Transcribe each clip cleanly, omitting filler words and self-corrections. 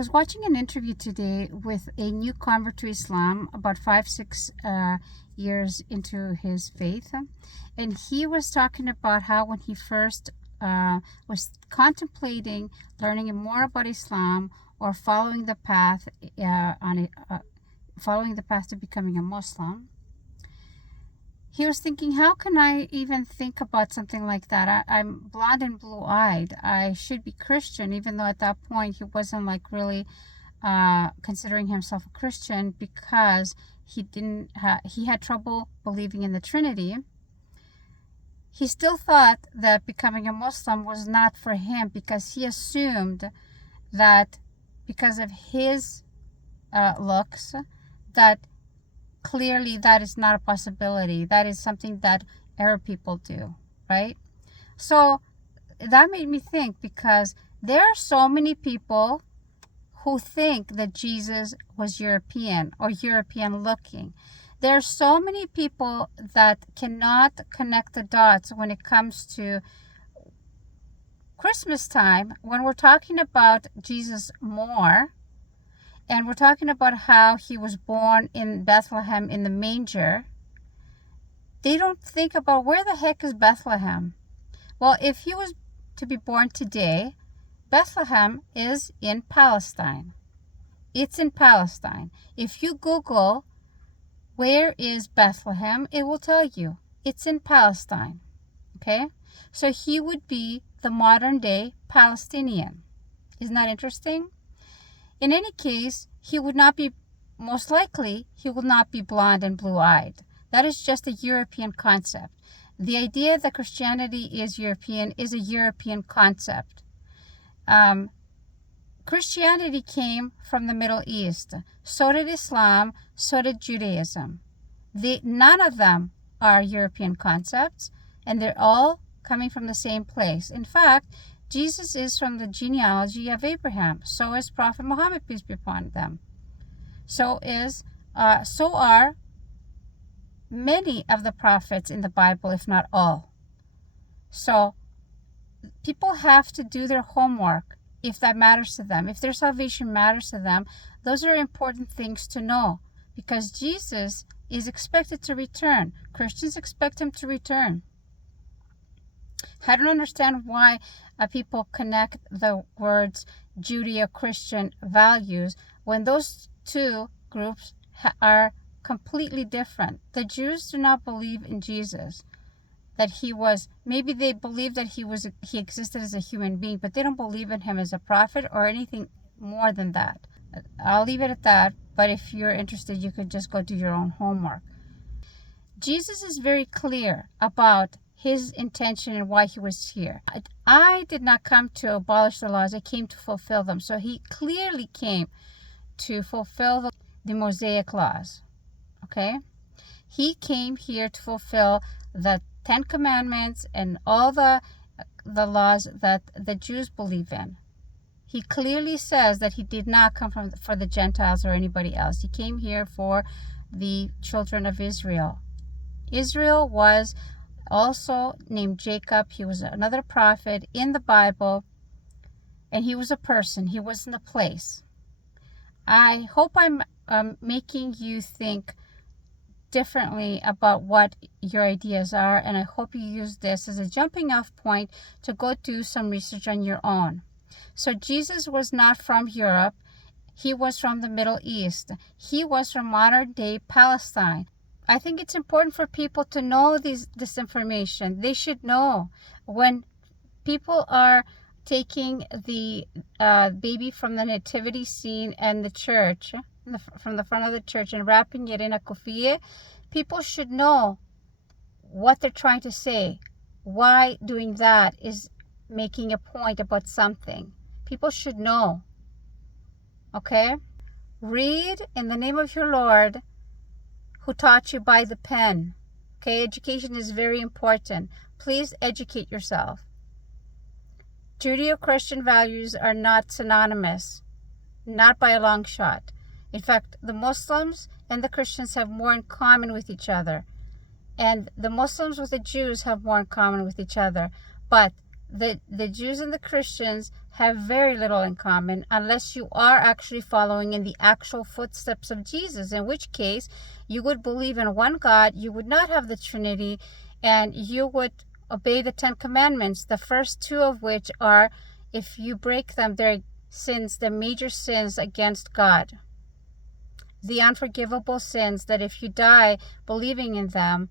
was watching an interview today with a new convert to Islam, about 5-6 years into his faith, and he was talking about how when he first was contemplating learning more about Islam or following the path to becoming a Muslim, he was thinking, how can I even think about something like that? I'm blonde and blue-eyed. I should be Christian, even though at that point he wasn't like really considering himself a Christian, because he had trouble believing in the Trinity. He still thought that becoming a Muslim was not for him, because he assumed that because of his looks, that clearly that is not a possibility. That is something that Arab people do, right? So that made me think, because there are so many people who think that Jesus was European or European looking. There are so many people that cannot connect the dots when it comes to Christmas time, when we're talking about Jesus more. And we're talking about how he was born in Bethlehem in the manger. They don't think about, where the heck is Bethlehem? Well, if he was to be born today, Bethlehem is in Palestine. It's in Palestine. If you Google, where is Bethlehem, it will tell you. It's in Palestine. Okay? So he would be the modern day Palestinian. Isn't that interesting? In any case, he would not be blonde and blue-eyed. That is just a European concept. The idea that Christianity is European is a European concept. Christianity came from the Middle East. So did Islam, so did Judaism. None of them are European concepts, and they're all coming from the same place. In fact, Jesus is from the genealogy of Abraham. So is Prophet Muhammad, peace be upon them. So are many of the prophets in the Bible, if not all. So people have to do their homework if that matters to them. If their salvation matters to them, those are important things to know, because Jesus is expected to return. Christians expect him to return. I don't understand why people connect the words Judeo-Christian values when those two groups are completely different. The Jews do not believe in Jesus, that he was, maybe they believe that he existed as a human being, but they don't believe in him as a prophet or anything more than that. I'll leave it at that, but if you're interested, you could just go do your own homework. Jesus is very clear about his intention and why he was here. I did not come to abolish the laws, I came to fulfill them. So he clearly came to fulfill the Mosaic laws. Okay? He came here to fulfill the 10 Commandments and all the laws that the Jews believe in. He clearly says that he did not come for the Gentiles or anybody else. He came here for the children of Israel. Israel was also named Jacob. He was another prophet in the Bible, and he was a person. He wasn't a place. I hope I'm making you think differently about what your ideas are, and I hope you use this as a jumping off point to go do some research on your own. So Jesus was not from Europe. He was from the Middle East. He was from modern day Palestine. I think it's important for people to know this information. They should know when people are taking the baby from the nativity scene and the church, from the front of the church, and wrapping it in a kufiyeh. People should know what they're trying to say. Why doing that is making a point about something. People should know. Okay? Read in the name of your Lord, who taught you by the pen. Okay, education is very important. Please educate yourself. Judeo-Christian values are not synonymous, not by a long shot. In fact, the Muslims and the Christians have more in common with each other. And the Muslims with the Jews have more in common with each other. But the Jews and the Christians have very little in common unless you are actually following in the actual footsteps of Jesus, in which case you would believe in one God, you would not have the Trinity, and you would obey the 10 Commandments, the first 2 of which are, if you break them, they're sins, the major sins against God. The unforgivable sins that if you die believing in them,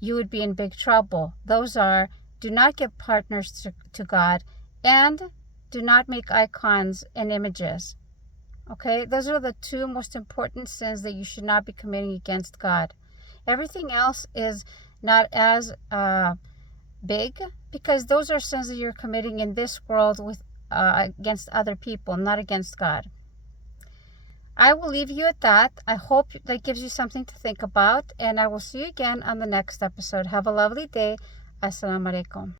you would be in big trouble. Those are, do not give partners to God, and do not make icons and images. Okay, those are the 2 most important sins that you should not be committing against God. Everything else is not as big, because those are sins that you're committing in this world with against other people, not against God. I will leave you at that. I hope that gives you something to think about, and I will see you again on the next episode. Have a lovely day. Assalamu alaikum.